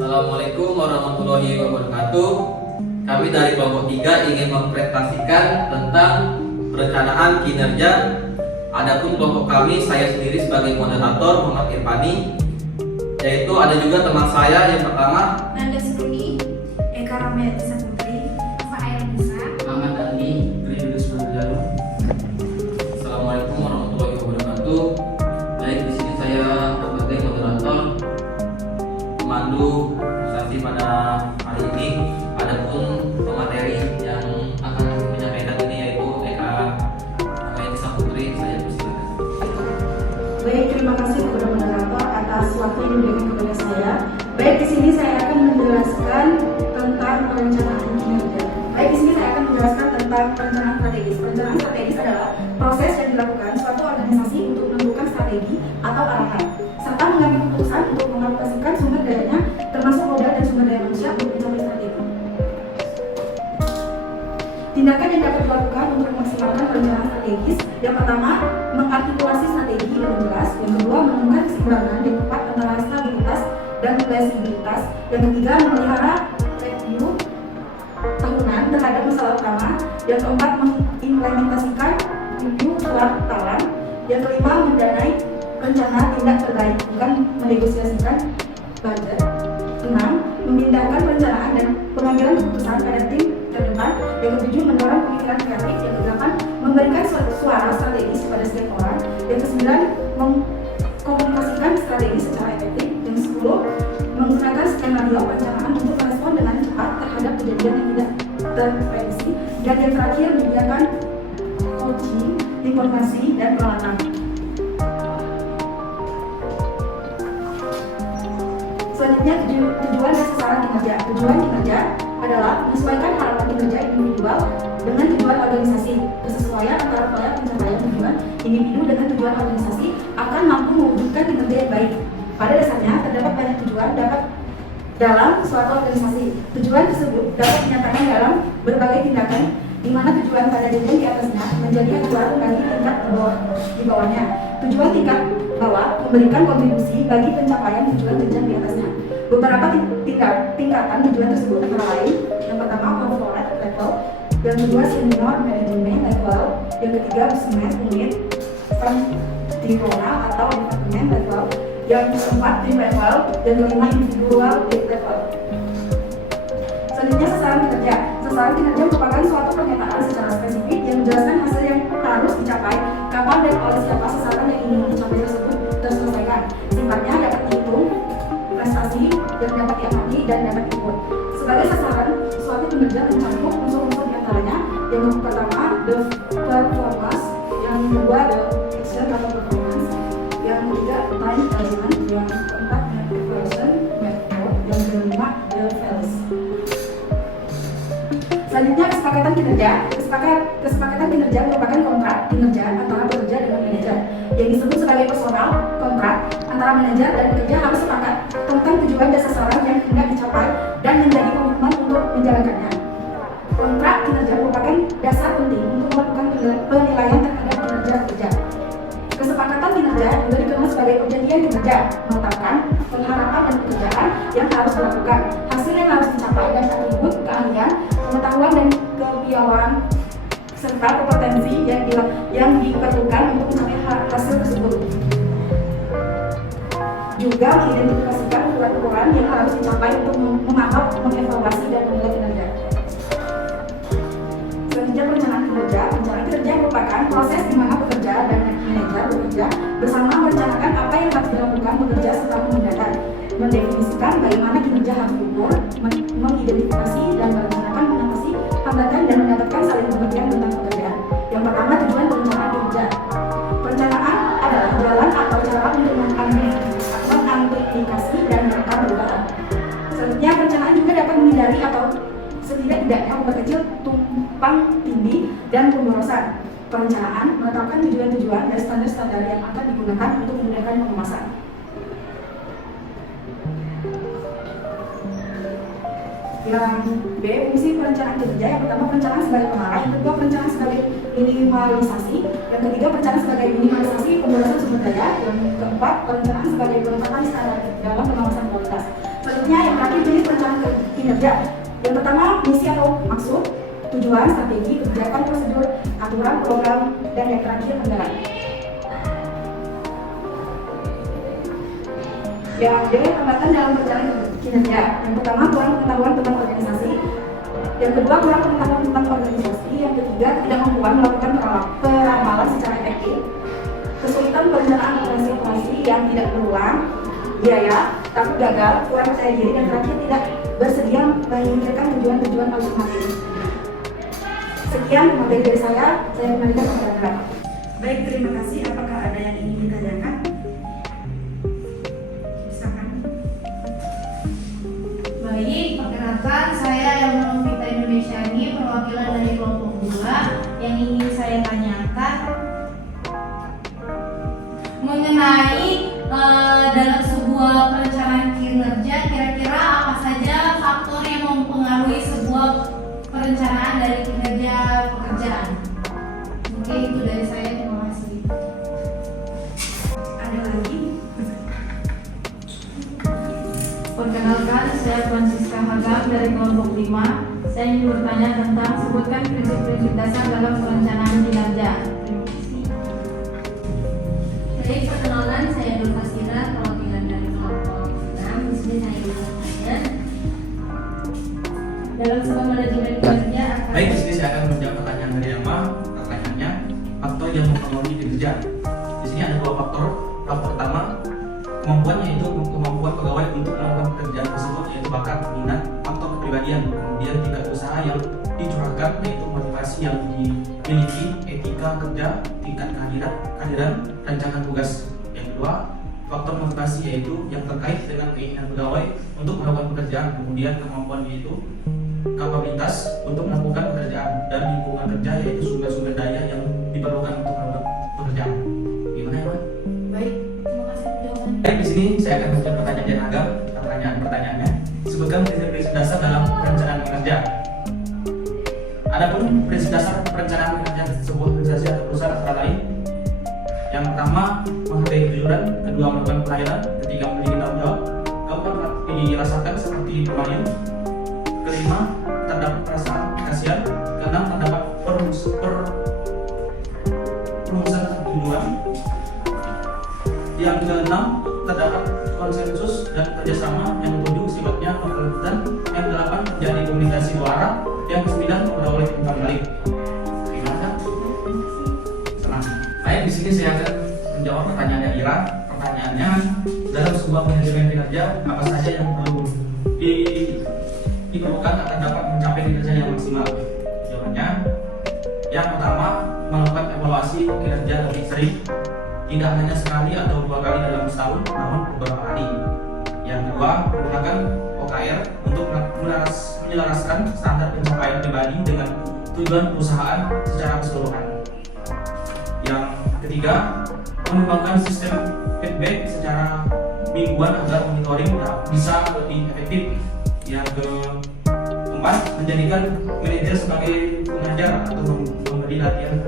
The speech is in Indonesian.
Assalamualaikum warahmatullahi wabarakatuh. Kami dari kelompok 3 ingin mempresentasikan tentang perencanaan kinerja. Adapun kelompok kami, saya sendiri sebagai moderator Muhammad Irfani, yaitu ada juga teman saya yang pertama Nanda Suruni, Eka Ramayati Saputri, Fa'ail Musa, Muhammad Ali, Tridulus Mandalu. Assalamualaikum warahmatullahi wabarakatuh. Baik, di sini saya sebagai moderator pemandu presentasi pada hari ini. Adapun pemateri yang akan menyampaikan ini yaitu Eka Ramayati Saputri. Saya persilakan. Baik, terima kasih kepada moderator atas waktu yang diberikan kepada saya. Baik, di sini saya akan menjelaskan tentang perencanaan kinerja. Baik, di sini saya akan menjelaskan tentang perencanaan strategis. Perencanaan strategis adalah proses yang dilakukan suatu organisasi untuk menentukan strategi atau arahan, serta mengambil keputusan untuk mengalokasikan sumber dayanya, termasuk modal dan sumber daya manusia untuk mencapai strategi. Tindakan yang dapat dilakukan untuk memaksimalkan perencanaan strategis: yang pertama, mengartikulasi strategi dengan jelas; yang kedua, menemukan keseimbangan yang tepat antara stabilitas dan fleksibilitas; yang ketiga, memelihara review tahunan terhadap masalah utama; yang keempat, mengimplementasikan review kuartalan; yang kelima, mendanai rencana tindak terkait, bukan menegosiasikan budget; 6. Memindahkan perencanaan dan pengambilan keputusan pada tim terdepan; yang ketujuh, mendorong pemikiran kreatif; yang kedelapan, memberikan suara strategis kepada setiap orang; yang kesembilan, mengkomunikasikan strategi secara efektif; yang sepuluh, menggunakan skenario perencanaan untuk merespon dengan cepat terhadap kejadian yang tidak terprediksi; dan yang terakhir, menyediakan coaching, informasi, dan peralatan. Selanjutnya, tujuan dan sasaran kinerja. Tujuan kinerja adalah menyesuaikan harapan kinerja individual dengan tujuan organisasi. Kesesuaian antara upaya pencapaian tujuan individu dengan tujuan organisasi akan mampu mewujudkan kinerja yang baik. Pada dasarnya, terdapat banyak tujuan dalam suatu organisasi. Tujuan tersebut dapat dinyatakan dalam berbagai tindakan, di mana tujuan pada jenjang di atasnya menjadi acuan bagi tingkat di bawahnya. Tujuan tingkat bawah memberikan kontribusi bagi pencapaian tujuan jenjang di atasnya. Beberapa tingkatan tujuan tersebut antara lain: yang pertama, corporate level; yang kedua, senior management level; yang ketiga, business unit functional atau department level; yang keempat, team level; yang kelima, individual level. Selanjutnya, sasaran kinerja. Sasaran kinerja merupakan suatu pernyataan secara spesifik yang menjelaskan hasil yang harus dicapai, kapan dan oleh siapa sasaran yang ingin dicapai tersebut terselesaikan. Sifatnya dapat dihitung, prestasi yang dapat diamati dan dapat diukur. Sebagai sasaran, suatu kinerja mencakup unsur-unsur diantaranya: yang pertama, the performance; yang kedua, the action atau performance; yang ketiga, time management; yang keempat, evaluation method; yang kelima, the values. Selanjutnya, kesepakatan kinerja. Kesepakatan kinerja merupakan kontrak kinerja antara pekerja dengan manajer, yang disebut sebagai personal kontrak antara manajer dan pekerja harus sepakat tentang tujuan dan sasaran yang hendak dicapai dan menjadi komitmen untuk menjalankannya. Kontrak kinerja merupakan dasar penting untuk melakukan penilaian terhadap kinerja pekerja. Kesepakatan kinerja juga dikenal sebagai perjanjian kinerja, menetapkan pengharapan dan pekerjaan yang harus dilakukan, hasil yang harus dicapai, dan atribut keahlian, pengetahuan, dan kepiawaian serta kompetensi yang diperlukan untuk mencapai hasil tersebut. Juga mengidentifikasikan ukuran-ukuran yang harus dicapai untuk memantau, mengevaluasi, dan menilai kinerja. Selanjutnya, perencanaan kinerja. Perencanaan kinerja merupakan proses di mana pekerja dan manajer bekerja bersama merencanakan apa yang harus dilakukan pekerja serta memudahkan, mendefinisikan bagaimana kinerja harus diukur, mengidentifikasi dan merencanakan mengatasi hambatan dan mendapatkan saling pengertian tentang pekerjaan. Yang pertama, tujuan perencanaan kinerja. Perencanaan adalah jalan atau cara untuk mengantisipasi dan menekan perubahan. Selanjutnya, perencanaan juga dapat menghindari atau setidak-tidaknya memperkecil tumpang tindih dan pemborosan. Perencanaan menetapkan tujuan-tujuan dan standar-standar yang akan digunakan untuk memudahkan pengemasan. Yang B, fungsi perencanaan kinerja. Yang pertama, perencanaan sebagai pengarah; yang kedua, perencanaan sebagai minimalisasi; yang ketiga, perencanaan sebagai minimalisasi pemborosan sumber daya; yang keempat, perencanaan sebagai penempatan standar dalam pengawasan kualitas. Selanjutnya, yang terakhir, jenis perencanaan kinerja. Yang pertama, misi atau maksud, tujuan, strategi, kebijakan, prosedur, aturan, program, dan yang terakhir anggaran. Ya, jadi hambatan dalam perencanaan kinerja. Yang pertama, kurang pengetahuan tentang organisasi. Yang kedua, kurang pengetahuan tentang organisasi. Yang ketiga, tidak mampu melakukan peramalan secara efektif. Kesulitan perencanaan operasi yang tidak berulang, biaya, takut gagal, kurang percaya diri, dan terakhir tidak bersedia memikirkan tujuan-tujuan alternatif. Sekian materi dari saya kembalikan kepada Anda. Baik, terima kasih. Apakah ada yang ingin ditanyakan? Silakan. Baik, perkenalkan saya yang Vita Indonesia ini perwakilan dari kelompok 2 yang ingin saya tanyakan mengenai dalam sebuah perencanaan kinerja kira-kira apa saja faktor yang mempengaruhi sebuah perencanaan dari kinerja pekerjaan. Mungkin itu dari saya, terima kasih. Ada lagi? Perkenalkan, saya Francisca Hagam dari kelompok 5. Saya ingin bertanya tentang sebutkan prinsip-prinsip dasar dalam perencanaan kinerja. Terima kasih. Baik, perkenalkan saya Nur Fasira, perwakilan dari kelompok 6. Di sini saya ingin bertanya dalam sebuah manajemen kinerja akan Baik, di sini saya akan menjawab pertanyaan dari Emma. Pertanyaannya, faktor yang mempengaruhi kinerja. Di sini ada dua faktor. Faktor pertama, kemampuan, yaitu kemampuan pegawai untuk melakukan pekerjaan tersebut, yaitu bakat, minat, faktor kepribadian. Kemudian tingkat usaha yang dicurahkan, yaitu motivasi yang dimiliki, etika kerja, tingkat kehadiran, rancangan tugas. Yang kedua, faktor motivasi, yaitu yang terkait dengan keinginan pegawai untuk melakukan pekerjaan. Kemudian kemampuan, yaitu kapabilitas untuk melakukan pekerjaan, dan lingkungan kerja, yaitu sumber-sumber daya yang diperlukan untuk melakukan pekerjaan. Gimana ya, Mas? Baik, terima kasih jawabannya. Baik, di sini saya akan menjawab pertanyaan dari Agam. Pertanyaannya, sebutkan prinsip-prinsip dasar dalam perencanaan kinerja. Adapun prinsip dasar perencanaan kinerja sebuah organisasi atau perusahaan antara lain: yang pertama, menghargai kejujuran; kedua, melakukan pelayanan; ketiga, memiliki tanggung jawab; keempat, dirasakan seperti pemain; kelima, terdapat perasaan kasihan; keenam, terdapat perumusan tujuan; yang keenam, terdapat konsensus dan kerjasama; yang ketujuh, sifatnya berkelanjutan; yang kedelapan, menjadi komunikasi dua arah; yang kesembilan, memperoleh timbal balik. Gimana? Senang. Baik, di sini saya akan menjawab pertanyaannya Ira. Pertanyaannya, dalam sebuah manajemen kinerja, apa saja yang perlu diperlukan agar dapat mencapai kinerja yang maksimal? Jawabannya, yang pertama, melakukan evaluasi kinerja lebih sering, tidak hanya sekali atau dua kali dalam setahun, namun beberapa kali. Yang kedua, menggunakan OKR untuk menyelaraskan standar pencapaian pribadi dengan tujuan perusahaan secara keseluruhan. Yang ketiga, mengembangkan sistem feedback secara mingguan agar monitoring bisa lebih efektif. Yang keempat, menjadikan manajer sebagai pengajar atau memberi latihan